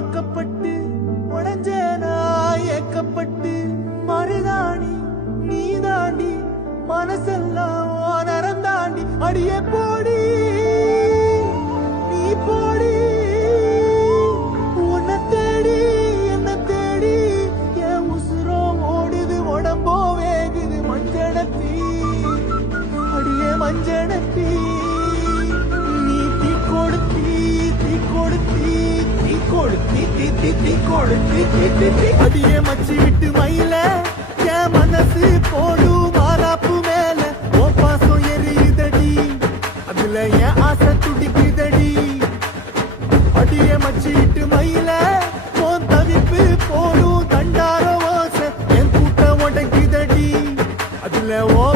வாக்கப்பட்டு உடஞ்சேனா ஏக்கப்பட்டு மருதாணி நீ தாண்டி மனசெல்லாம் நரந்தாண்டி அடியே போடி நீ போடி உன்னை தேடி என்ன தேடி என் உசுரோ ஓடுது உடம்போ வேகுது மஞ்சளத்தி அடியே மஞ்சளத்தி நீ தீ கொடுத்தி தீ கொடுத்தி தீ கொடுத்தி தீ தீ தீ கொடுத்தி தீ தீ தீ அடியே மச்சி விட்டு மயில என் மனசு போடும் மாறாப்பு மேல ஓ பாசம் எரியுதடி அதுல என் ஆசை துடிக்குதடி அடியே மச்சி விட்டு மயில போன் தவிப்பு போடும் தண்டார ஓசை என் கூட்டம் உடைக்குதடி அதுல ஓ